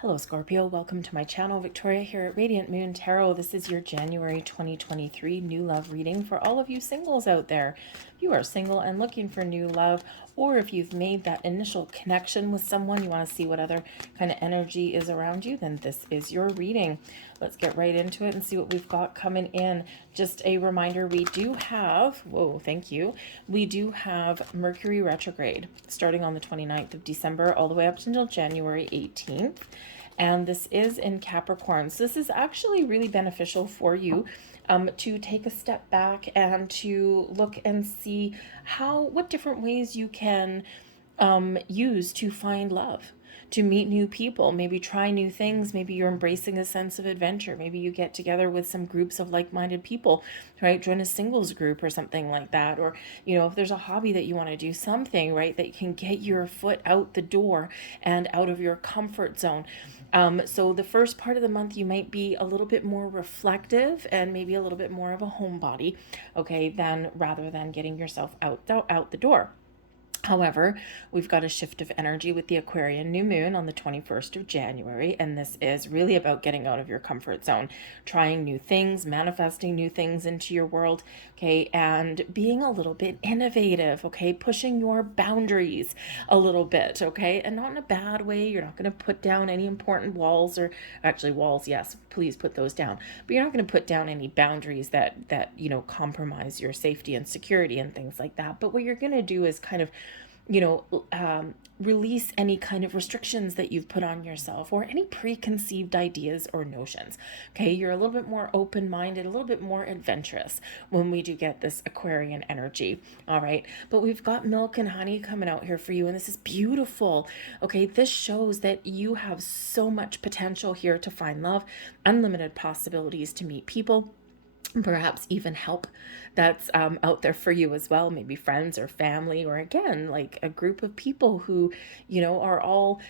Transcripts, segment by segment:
Hello Scorpio, welcome to my channel. Victoria here at Radiant Moon Tarot. This is your January 2023 new love reading for all of you singles out there. If you are single and looking for new love, or if you've made that initial connection with someone, you want to see what other kind of energy is around you, then this is your reading. Let's get right into it and see what we've got coming in. Just a reminder, we do have, whoa, thank you. We do have Mercury retrograde starting on the 29th of December all the way up until January 18th. And this is in Capricorn. So this is actually really beneficial for you to take a step back and to look and see what different ways you can use to find love, to meet new people, maybe try new things. Maybe you're embracing a sense of adventure. Maybe you get together with some groups of like-minded people, right? Join a singles group or something like that. Or, if there's a hobby that you want to do, something, right, that can get your foot out the door and out of your comfort zone. So the first part of the month, you might be a little bit more reflective and maybe a little bit more of a homebody, okay, rather than getting yourself out the door. However, we've got a shift of energy with the Aquarian new moon on the 21st of January, and this is really about getting out of your comfort zone, trying new things, manifesting new things into your world, okay, and being a little bit innovative, okay, pushing your boundaries a little bit, okay, and not in a bad way. You're not going to put down any important walls, or actually walls, yes, please put those down, but you're not going to put down any boundaries that compromise your safety and security and things like that. But what you're going to do is kind of release any kind of restrictions that you've put on yourself or any preconceived ideas or notions. Okay, you're a little bit more open-minded, a little bit more adventurous when we do get this Aquarian energy. All right, but we've got milk and honey coming out here for you, and this is beautiful. Okay, this shows that you have so much potential here to find love, unlimited possibilities to meet people, perhaps even help that's out there for you as well, maybe friends or family, or again, like a group of people who, are all,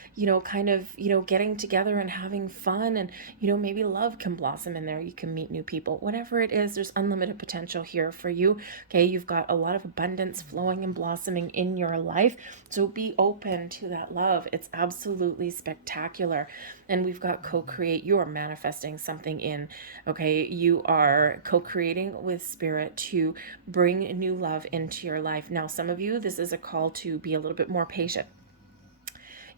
kind of, getting together and having fun, and, maybe love can blossom in there. You can meet new people, whatever it is, there's unlimited potential here for you. Okay, you've got a lot of abundance flowing and blossoming in your life, so be open to that love. It's absolutely spectacular. And we've got co-create. You are manifesting something in, okay, you are co-creating with spirit to bring new love into your life. Now, some of you, this is a call to be a little bit more patient.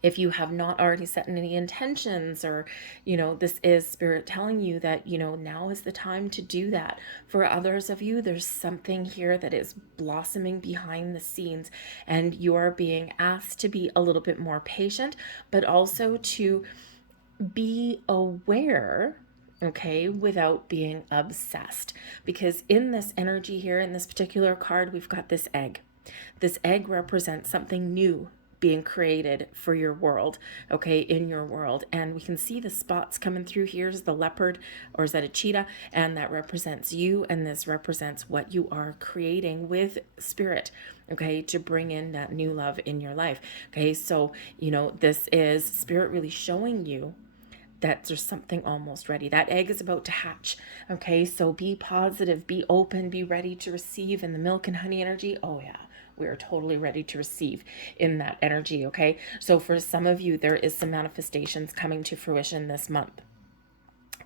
If you have not already set any intentions, or, this is spirit telling you that, now is the time to do that. For others of you, there's something here that is blossoming behind the scenes, and you are being asked to be a little bit more patient, but also to be aware, okay, without being obsessed. Because in this energy here, in this particular card, we've got this egg. This egg represents something new being created for your world, okay, in your world. And we can see the spots coming through. Here's the leopard, or is that a cheetah? And that represents you, and this represents what you are creating with spirit, okay, to bring in that new love in your life. Okay, so, this is spirit really showing you that there's something almost ready. That egg is about to hatch. Okay, so be positive, be open, be ready to receive. In the milk and honey energy, oh yeah, we are totally ready to receive in that energy. Okay, so for some of you, there is some manifestations coming to fruition this month.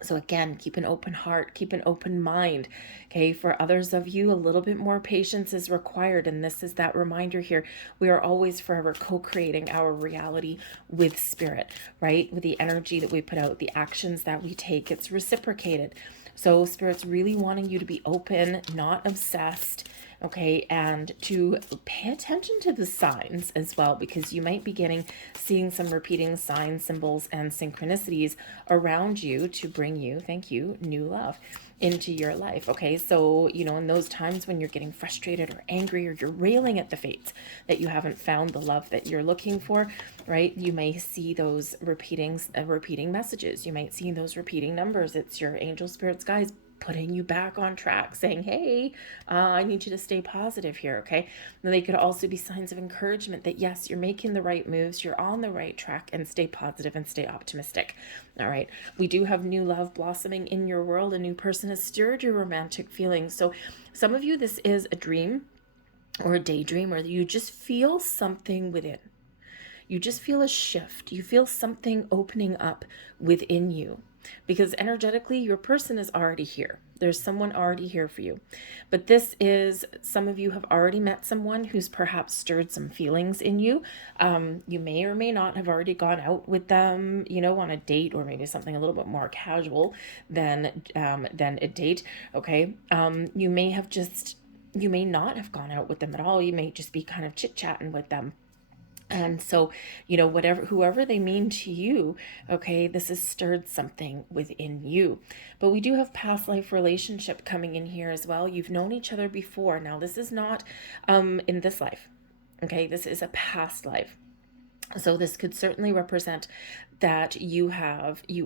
So again, keep an open heart, keep an open mind. Okay, for others of you, a little bit more patience is required. And this is that reminder here. We are always forever co-creating our reality with spirit, right? With the energy that we put out, the actions that we take, it's reciprocated. So spirit's really wanting you to be open, not obsessed, okay, and to pay attention to the signs as well, because you might be seeing some repeating signs, symbols, and synchronicities around you to bring you, thank you, new love into your life. Okay, so, in those times when you're getting frustrated or angry, or you're railing at the fates that you haven't found the love that you're looking for, right, you may see those repeating messages. You might see those repeating numbers. It's your angel spirits, guys, putting you back on track, saying, hey, I need you to stay positive here, okay? And they could also be signs of encouragement that, yes, you're making the right moves, you're on the right track, and stay positive and stay optimistic. All right, we do have new love blossoming in your world. A new person has stirred your romantic feelings. So some of you, this is a dream or a daydream, or you just feel something within. you just feel a shift. You feel something opening up within you, because energetically your person is already here. There's someone already here for you. But this is, some of you have already met someone who's perhaps stirred some feelings in you. You may or may not have already gone out with them, on a date, or maybe something a little bit more casual than a date. Okay. You may not have gone out with them at all. You may just be kind of chit-chatting with them. And so, whoever they mean to you, okay, this has stirred something within you. But we do have past life relationship coming in here as well. You've known each other before. Now, this is not in this life, okay? This is a past life. So this could certainly represent that you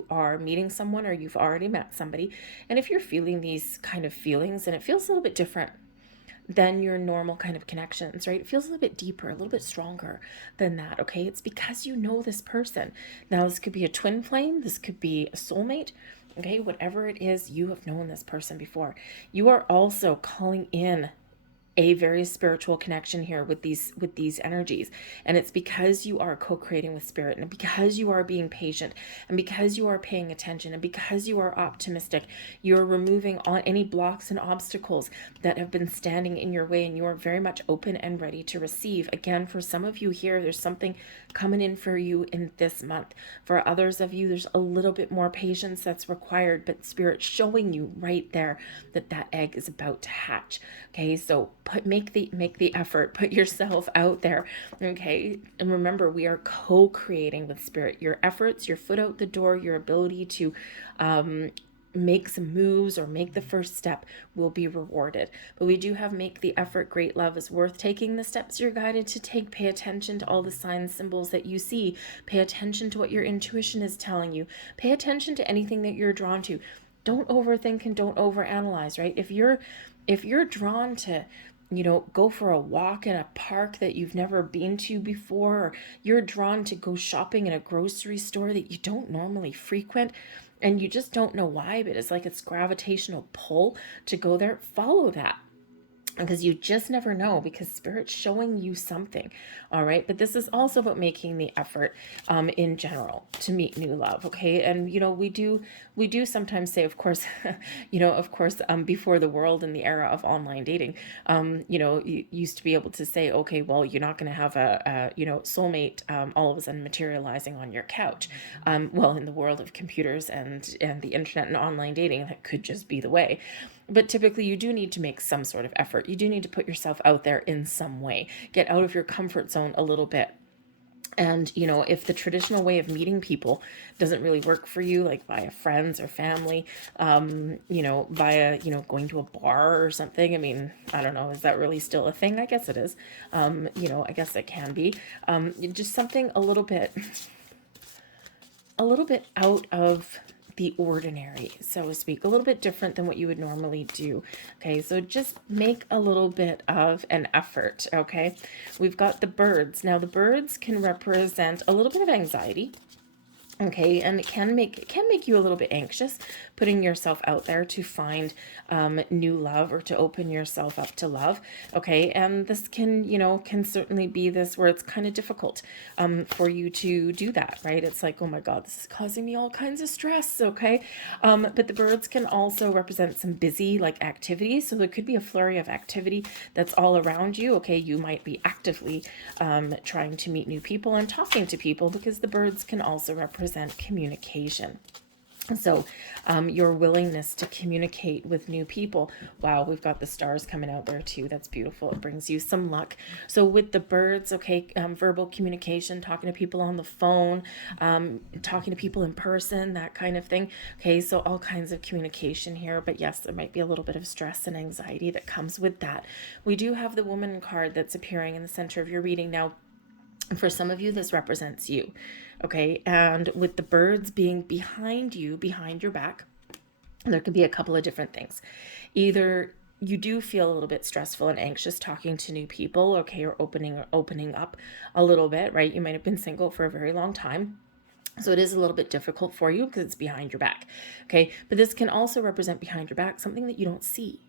are meeting someone, or you've already met somebody. And if you're feeling these kind of feelings and it feels a little bit different than your normal kind of connections, right? It feels a little bit deeper, a little bit stronger than that, okay? It's because you know this person. Now, this could be a twin flame, this could be a soulmate, okay? Whatever it is, you have known this person before. You are also calling in a very spiritual connection here with these energies, and it's because you are co-creating with spirit, and because you are being patient, and because you are paying attention, and because you are optimistic. You're removing all any blocks and obstacles that have been standing in your way, and you are very much open and ready to receive. Again, for some of you here, there's something coming in for you in this month. For others of you, there's a little bit more patience that's required, but spirit showing you right there that egg is about to hatch. Okay, so make the effort, put yourself out there. Okay, and remember, we are co-creating with spirit. Your efforts, your foot out the door, your ability to make some moves or make the first step will be rewarded. But we do have make the effort, great love is worth taking the steps you're guided to take. Pay attention to all the signs, symbols that you see. Pay attention to what your intuition is telling you. Pay attention to anything that you're drawn to. Don't overthink and don't overanalyze, right? If you're drawn to go for a walk in a park that you've never been to before, or you're drawn to go shopping in a grocery store that you don't normally frequent, and you just don't know why, but it's like it's gravitational pull to go there, follow that. Because you just never know, because spirit's showing you something. All right, but this is also about making the effort in general to meet new love. Okay, and we do sometimes say, of course, before the world in the era of online dating, you used to be able to say, okay, well, you're not going to have a soulmate all of a sudden materializing on your couch. Well, in the world of computers and the internet and online dating, that could just be the way. But typically you do need to make some sort of effort. You do need to put yourself out there in some way. Get out of your comfort zone a little bit. And, if the traditional way of meeting people doesn't really work for you, like via friends or family, via, going to a bar or something. I mean, I don't know. Is that really still a thing? I guess it is. I guess it can be. Just something a little bit out of the ordinary, so to speak, a little bit different than what you would normally do. Okay, so just make a little bit of an effort. Okay, we've got the birds. Now the birds can represent a little bit of anxiety. Okay, and it can make you a little bit anxious, putting yourself out there to find new love, or to open yourself up to love. Okay, and this can certainly be this where it's kind of difficult for you to do that, right? It's like, oh my God, this is causing me all kinds of stress. Okay, but the birds can also represent some busy activities. So there could be a flurry of activity that's all around you. Okay, you might be actively trying to meet new people and talking to people, because the birds can also represent communication. So your willingness to communicate with new people. Wow, we've got the stars coming out there too. That's beautiful. It brings you some luck. So with the birds, okay, verbal communication, talking to people on the phone, talking to people in person, that kind of thing. Okay, so all kinds of communication here. But yes, there might be a little bit of stress and anxiety that comes with that. We do have the woman card that's appearing in the center of your reading. Now, for some of you, this represents you. Okay, and with the birds being behind you, behind your back, there could be a couple of different things. Either you do feel a little bit stressful and anxious talking to new people, okay, or opening up a little bit, right? You might have been single for a very long time, so it is a little bit difficult for you because it's behind your back. Okay, but this can also represent behind your back something that you don't see.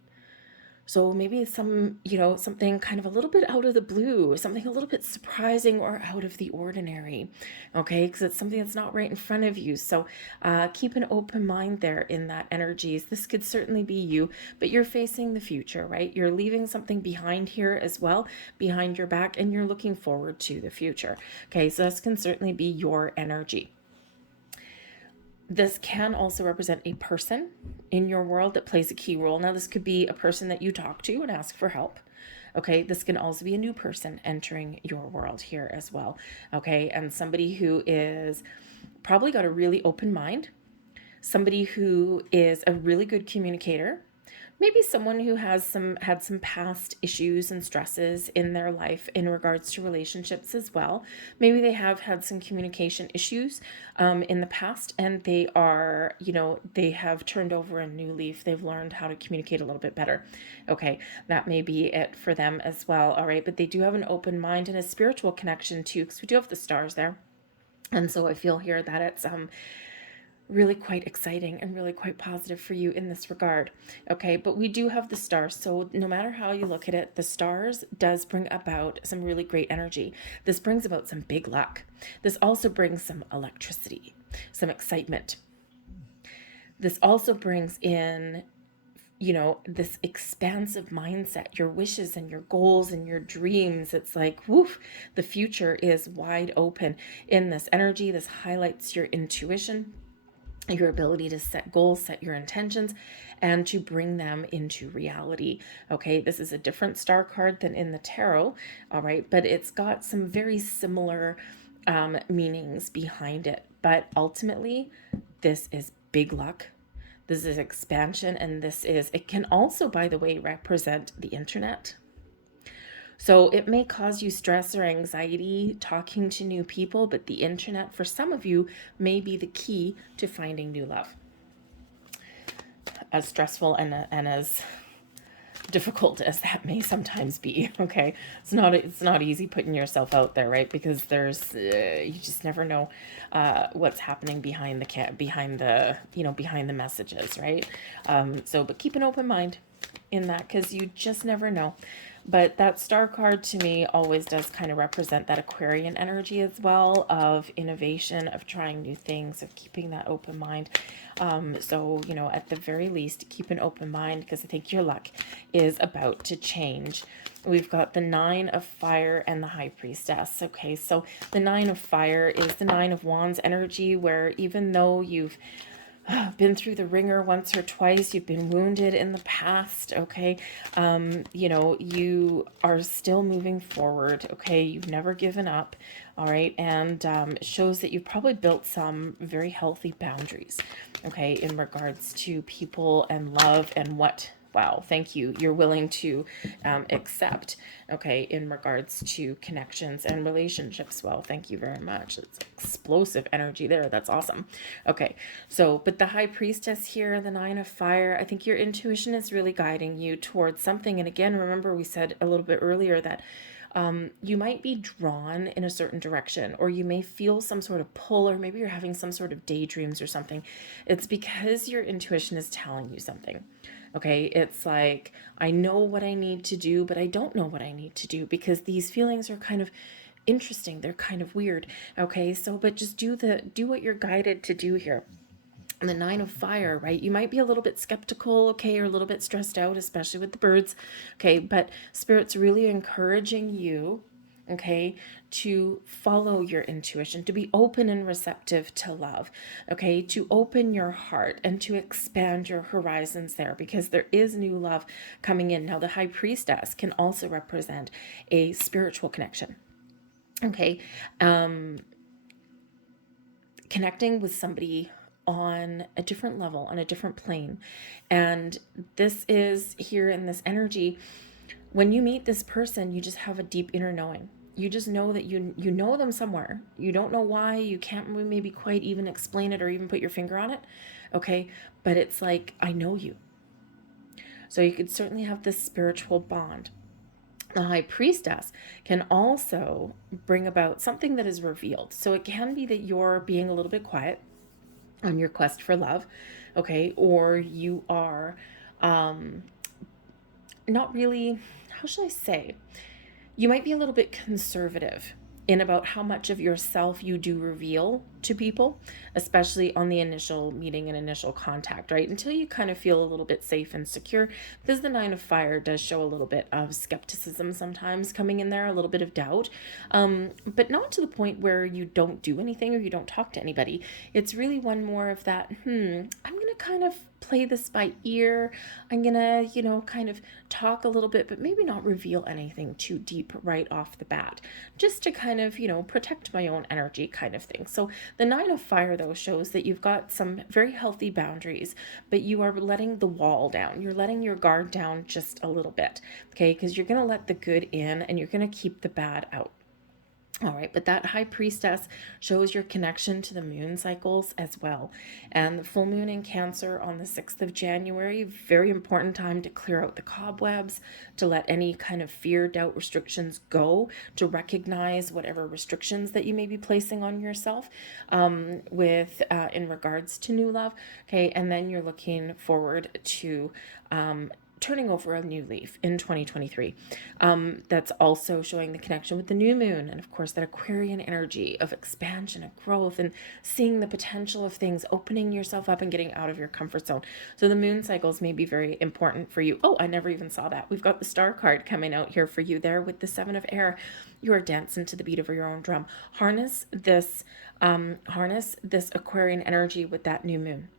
So maybe something kind of a little bit out of the blue, something a little bit surprising or out of the ordinary, okay? Because it's something that's not right in front of you. So keep an open mind there in that energies. This could certainly be you, but you're facing the future, right? You're leaving something behind here as well, behind your back, and you're looking forward to the future. Okay, so this can certainly be your energy. This can also represent a person in your world that plays a key role. Now, this could be a person that you talk to and ask for help. Okay, this can also be a new person entering your world here as well. Okay, and somebody who is probably got a really open mind, somebody who is a really good communicator, maybe someone who has had some past issues and stresses in their life in regards to relationships as well. Maybe they have had some communication issues in the past, and they are, they have turned over a new leaf. They've learned how to communicate a little bit better. Okay, that may be it for them as well. All right, but they do have an open mind and a spiritual connection too, because we do have the stars there. And so I feel here that it's really quite exciting and really quite positive for you in this regard. Okay, but we do have the stars. So no matter how you look at it, the stars does bring about some really great energy. This brings about some big luck. This also brings some electricity, some excitement. This also brings in this expansive mindset, your wishes and your goals and your dreams. It's like, woof, the future is wide open in this energy. This highlights your intuition, your ability to set goals, set your intentions, and to bring them into reality. Okay, this is a different star card than in the tarot, all right, but it's got some very similar meanings behind it. But ultimately, this is big luck. This is expansion, and it can also, by the way, represent the internet. So it may cause you stress or anxiety talking to new people, but the internet for some of you may be the key to finding new love. As stressful and as difficult as that may sometimes be, okay, it's not easy putting yourself out there, right? Because there's you just never know what's happening behind the messages, right? But keep an open mind in that, because you just never know. But that star card to me always does kind of represent that Aquarian energy as well, of innovation, of trying new things, of keeping that open mind. At the very least, keep an open mind, because I think your luck is about to change. We've got the 9 of Fire and the High Priestess. Okay, so the 9 of Fire is the 9 of Wands energy, where even though you've been through the ringer once or twice, you've been wounded in the past, okay, you are still moving forward, okay, you've never given up, all right, and it shows that you've probably built some very healthy boundaries, okay, in regards to people and love and what, wow, thank you, you're willing to accept, okay, in regards to connections and relationships. Well, thank you very much. It's explosive energy there. That's awesome. Okay, so, but the High Priestess here, the 9 of Fire, I think your intuition is really guiding you towards something. And again, remember we said a little bit earlier that you might be drawn in a certain direction, or you may feel some sort of pull, or maybe you're having some sort of daydreams or something. It's because your intuition is telling you something. Okay, it's like, I know what I need to do, but I don't know what I need to do, because these feelings are kind of interesting. They're kind of weird. Okay, so, but just do what you're guided to do here. And the 9 of Fire, right? You might be a little bit skeptical, okay, or a little bit stressed out, especially with the birds, okay, but Spirit's really encouraging you, okay, to follow your intuition, to be open and receptive to love, okay, to open your heart and to expand your horizons there, because there is new love coming in. Now, the High Priestess can also represent a spiritual connection, okay, connecting with somebody on a different level, on a different plane. And this is here in this energy. When you meet this person, you just have a deep inner knowing. You just know that you know them somewhere. You don't know why. You can't maybe quite even explain it or even put your finger on it. Okay, but it's like, I know you. So you could certainly have this spiritual bond. The High Priestess can also bring about something that is revealed. So it can be that you're being a little bit quiet on your quest for love, okay, or you are not really, how should I say? You might be a little bit conservative in about how much of yourself you do reveal to people, especially on the initial meeting and initial contact, right? Until you kind of feel a little bit safe and secure, because the Nine of Fire does show a little bit of skepticism sometimes coming in there, a little bit of doubt, but not to the point where you don't do anything or you don't talk to anybody. It's really one more of that, I'm going to kind of play this by ear. I'm gonna, kind of talk a little bit, but maybe not reveal anything too deep right off the bat, just to kind of, protect my own energy kind of thing. So the Nine of Fire, though, shows that you've got some very healthy boundaries, but you are letting the wall down. You're letting your guard down just a little bit, okay? Because you're gonna let the good in and you're gonna keep the bad out. All right, but that High Priestess shows your connection to the moon cycles as well. And the full moon in Cancer on the 6th of January, very important time to clear out the cobwebs, to let any kind of fear, doubt, restrictions go, to recognize whatever restrictions that you may be placing on yourself with in regards to new love. Okay, and then you're looking forward to turning over a new leaf in 2023. That's also showing the connection with the new moon, and of course that Aquarian energy of expansion and growth and seeing the potential of things, opening yourself up and getting out of your comfort zone. So the moon cycles may be very important for you. Oh, I never even saw that. We've got the star card coming out here for you there with the Seven of Air. You are dancing to the beat of your own drum. Harness this Aquarian energy with that new moon.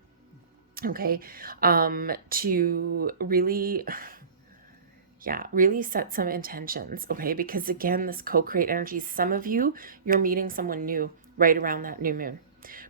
Okay, to really set some intentions, okay? Because again, this co-create energy, some of you, you're meeting someone new right around that new moon,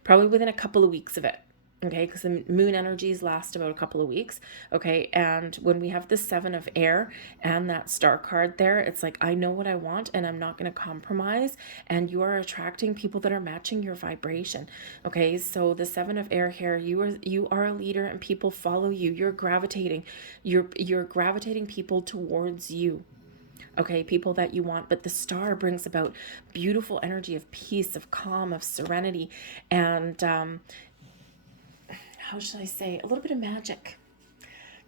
probably within a couple of weeks of it. Okay, because the moon energies last about a couple of weeks. Okay, and when we have the Seven of Air and that star card there, it's like, I know what I want and I'm not going to compromise. And you are attracting people that are matching your vibration. Okay, so the Seven of Air here, you are a leader and people follow you. You're gravitating people towards you. Okay, people that you want. But the star brings about beautiful energy of peace, of calm, of serenity, and how should I say, a little bit of magic.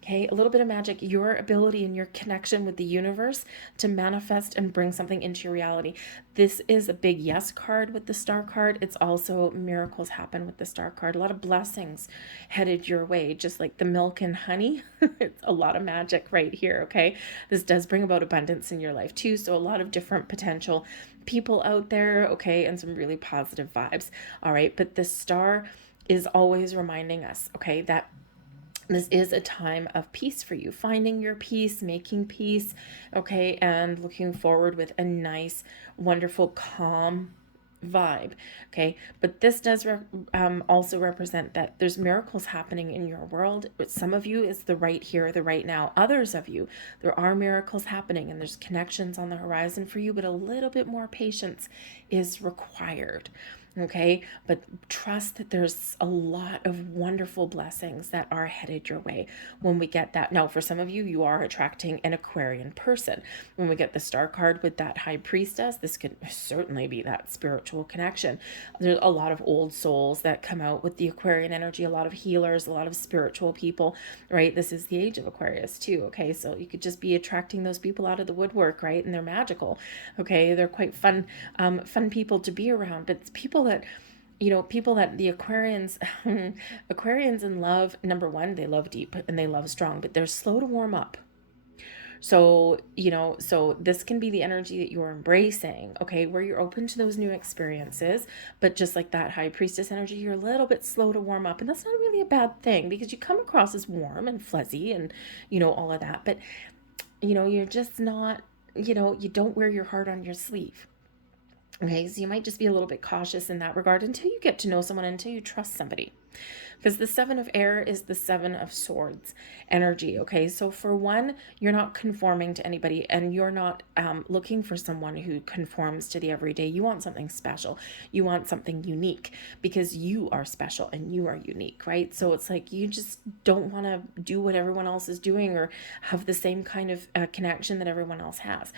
Okay, a little bit of magic, your ability and your connection with the universe to manifest and bring something into your reality. This is a big yes card with the star card. It's also miracles happen with the star card. A lot of blessings headed your way, just like the milk and honey. It's a lot of magic right here, okay? This does bring about abundance in your life too. So a lot of different potential people out there, okay, and some really positive vibes. All right, but the star is always reminding us, okay, that this is a time of peace for you, finding your peace, making peace, okay, and looking forward with a nice, wonderful, calm vibe, okay? But this does also represent that there's miracles happening in your world. Some of you is the right here, the right now. Others of you, there are miracles happening and there's connections on the horizon for you, but a little bit more patience is required. Okay, but trust that there's a lot of wonderful blessings that are headed your way when we get that. Now, for some of you, you are attracting an Aquarian person. When we get the star card with that High Priestess, this could certainly be that spiritual connection. There's a lot of old souls that come out with the Aquarian energy, a lot of healers, a lot of spiritual people, right? This is the age of Aquarius too, okay? So you could just be attracting those people out of the woodwork, right? And they're magical, okay? They're quite fun people to be around, but it's people that the Aquarians in love, number one, they love deep and they love strong, but they're slow to warm up. So this can be the energy that you're embracing, okay, where you're open to those new experiences, but just like that High Priestess energy, you're a little bit slow to warm up, and that's not really a bad thing because you come across as warm and fuzzy and all of that, but you're just not, you don't wear your heart on your sleeve. Okay, so you might just be a little bit cautious in that regard until you get to know someone, until you trust somebody. Because the Seven of Air is the Seven of Swords energy, okay? So for one, you're not conforming to anybody and you're not looking for someone who conforms to the everyday. You want something special. You want something unique because you are special and you are unique, right? So it's like you just don't want to do what everyone else is doing or have the same kind of connection that everyone else has.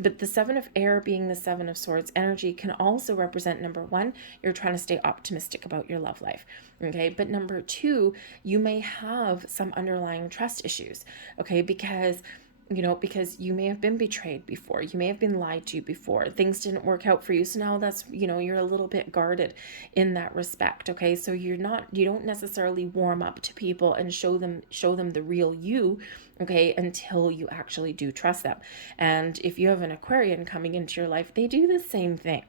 But the Seven of Air being the Seven of Swords energy can also represent, number one, you're trying to stay optimistic about your love life, okay? But number two, you may have some underlying trust issues, okay? Because because you may have been betrayed before, you may have been lied to before, things didn't work out for you, so now that's, you're a little bit guarded in that respect. Okay, so you don't necessarily warm up to people and show them the real you, okay, until you actually do trust them. And if you have an Aquarian coming into your life, they do the same thing.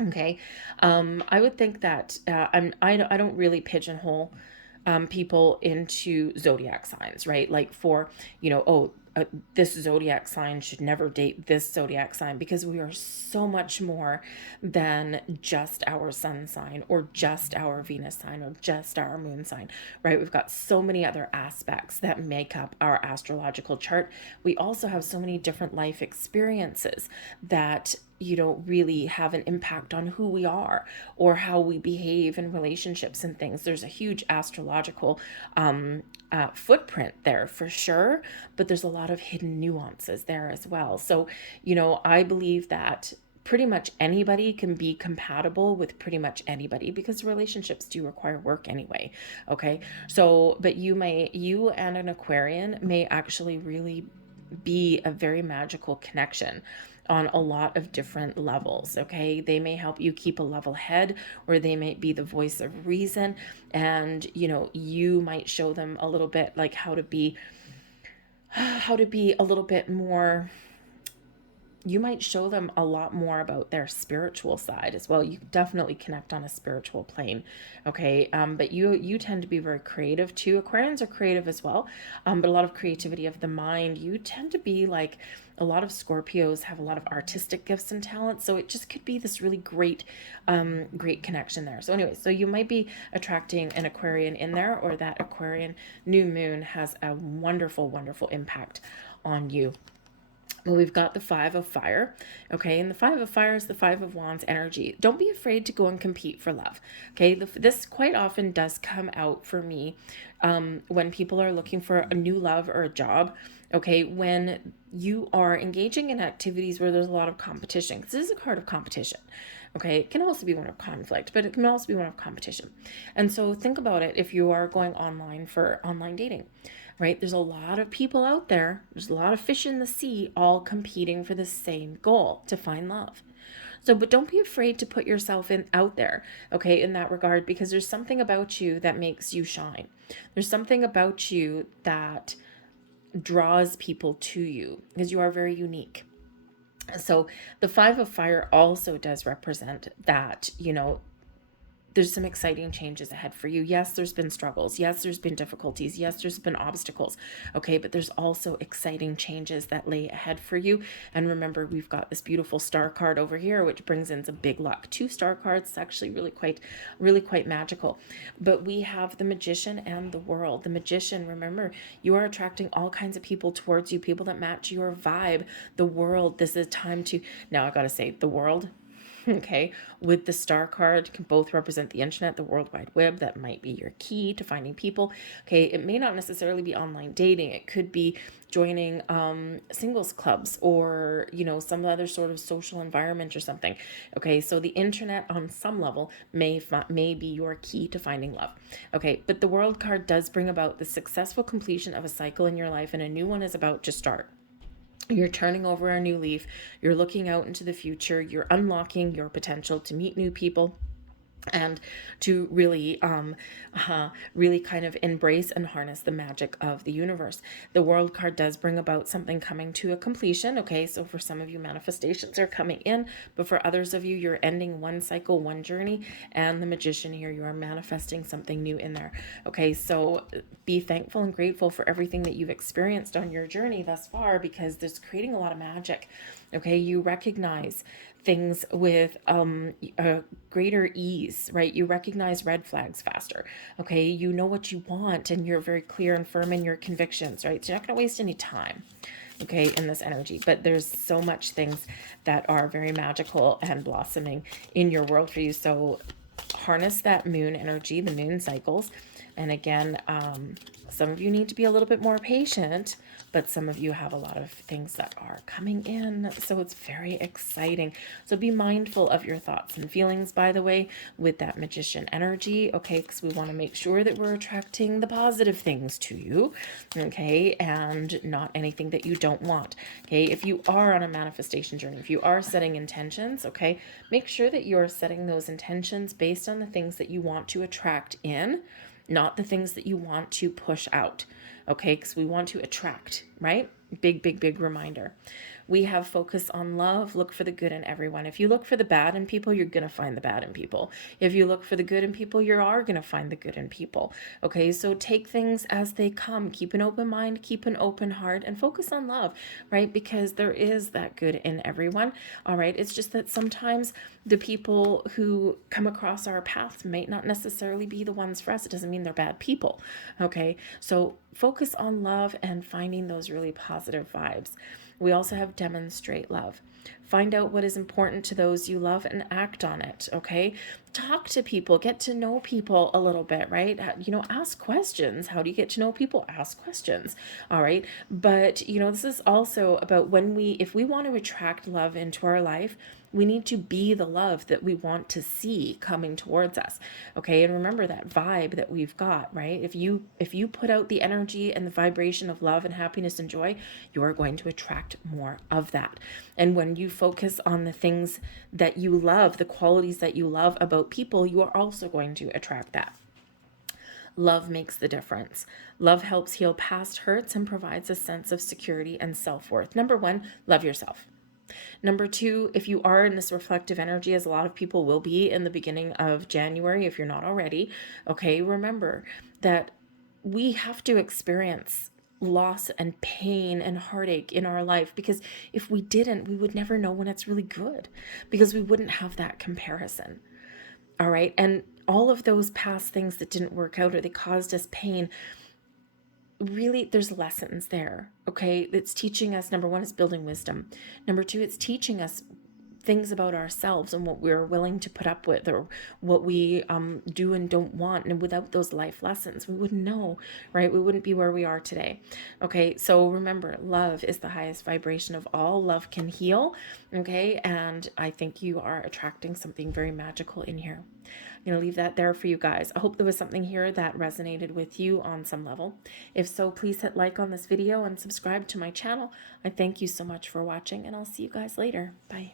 Okay, I would think that I don't really pigeonhole people into zodiac signs, right? Like for, this zodiac sign should never date this zodiac sign, because we are so much more than just our sun sign or just our Venus sign or just our moon sign, right? We've got so many other aspects that make up our astrological chart. We also have so many different life experiences that really have an impact on who we are or how we behave in relationships and things. There's a huge astrological footprint there for sure, but there's a lot of hidden nuances there as well. So, I believe that pretty much anybody can be compatible with pretty much anybody, because relationships do require work anyway. Okay. So, but you and an Aquarian may actually really be a very magical connection on a lot of different levels. Okay, they may help you keep a level head, or they might be the voice of reason, and you might show them a little bit like how to be a little bit more. You might show them a lot more about their spiritual side as well. You definitely connect on a spiritual plane. Okay. But you tend to be very creative too. Aquarians are creative as well. But a lot of creativity of the mind. You tend to be like, a lot of Scorpios have a lot of artistic gifts and talents. So it just could be this really great, great connection there. So anyway, so you might be attracting an Aquarian in there, or that Aquarian new moon has a wonderful, wonderful impact on you. Well, we've got the Five of Fire, okay? And the Five of Fire is the Five of Wands energy. Don't be afraid to go and compete for love, okay? This quite often does come out for me when people are looking for a new love or a job, okay? When you are engaging in activities where there's a lot of competition. This is a card of competition, okay? It can also be one of conflict, but it can also be one of competition. And so think about it if you are going online for online dating, right? There's a lot of people out there. There's a lot of fish in the sea, all competing for the same goal, to find love. So, but don't be afraid to put yourself out there, okay, in that regard, because there's something about you that makes you shine. There's something about you that draws people to you, because you are very unique. So the Five of Fire also does represent that, there's some exciting changes ahead for you. Yes, there's been struggles. Yes, there's been difficulties. Yes, there's been obstacles. Okay, but there's also exciting changes that lay ahead for you. And remember, we've got this beautiful star card over here, which brings in some big luck. 2 star cards. It's actually really quite magical. But we have the Magician and the World. The Magician, remember, you are attracting all kinds of people towards you, people that match your vibe. The World, this is time to, now I gotta say, the World, okay, with the star card, can both represent the internet, the World Wide Web. That might be your key to finding people. Okay, it may not necessarily be online dating. It could be joining singles clubs, or some other sort of social environment or something. Okay, so the internet on some level may be your key to finding love. Okay, but the World card does bring about the successful completion of a cycle in your life, and a new one is about to start. You're turning over a new leaf. You're looking out into the future. You're unlocking your potential to meet new people and to really really kind of embrace and harness the magic of the universe. The World card does bring about something coming to a completion. Okay, so for some of you, manifestations are coming in, but for others of you, you're ending one cycle, one journey. And the Magician here, you are manifesting something new in there. Okay, so be thankful and grateful for everything that you've experienced on your journey thus far, because there's creating a lot of magic. Okay, you recognize things with a greater ease, right? You recognize red flags faster. Okay, you know what you want, and you're very clear and firm in your convictions, right? So you're not going to waste any time, okay, in this energy. But there's so much things that are very magical and blossoming in your world for you. So harness that moon energy, the moon cycles. And again, Some of you need to be a little bit more patient, but some of you have a lot of things that are coming in. So it's very exciting. So be mindful of your thoughts and feelings, by the way, with that Magician energy, okay? Because we want to make sure that we're attracting the positive things to you, okay? And not anything that you don't want, okay? If you are on a manifestation journey, if you are setting intentions, okay, make sure that you're setting those intentions based on the things that you want to attract in, not the things that you want to push out, okay? Because we want to attract, right? Big reminder. We have focus on love. Look for the good in everyone. If you look for the bad in people, you're going to find the bad in people. If you look for the good in people, you are going to find the good in people. Okay, so take things as they come. Keep an open mind, keep an open heart, and focus on love, right? Because there is that good in everyone. All right, it's just that sometimes the people who come across our paths might not necessarily be the ones for us. It doesn't mean they're bad people. Okay, so focus on love and finding those really positive vibes. We also have demonstrate love. Find out what is important to those you love and act on it, okay? Talk to people, get to know people a little bit, right? You know, ask questions. How do you get to know people? Ask questions, all right? But, you know, this is also about if we want to attract love into our life, we need to be the love that we want to see coming towards us, okay? And remember that vibe that we've got, right? If you put out the energy and the vibration of love and happiness and joy, you are going to attract more of that. And when you focus on the things that you love, the qualities that you love about people, you are also going to attract that. Love makes the difference. Love helps heal past hurts and provides a sense of security and self-worth. Number one, love yourself. Number two, if you are in this reflective energy, as a lot of people will be in the beginning of January, if you're not already, okay, remember that we have to experience loss and pain and heartache in our life, because if we didn't, we would never know when it's really good, because we wouldn't have that comparison. All right. And all of those past things that didn't work out or they caused us pain, really, there's lessons there, okay? It's teaching us, number one, it's building wisdom. Number two, it's teaching us things about ourselves and what we're willing to put up with, or what we do and don't want. And without those life lessons, we wouldn't know, right? We wouldn't be where we are today. Okay, so remember, love is the highest vibration of all. Love can heal, okay? And I think you are attracting something very magical in here. I'm going to leave that there for you guys. I hope there was something here that resonated with you on some level. If so, please hit like on this video and subscribe to my channel. I thank you so much for watching, and I'll see you guys later. Bye.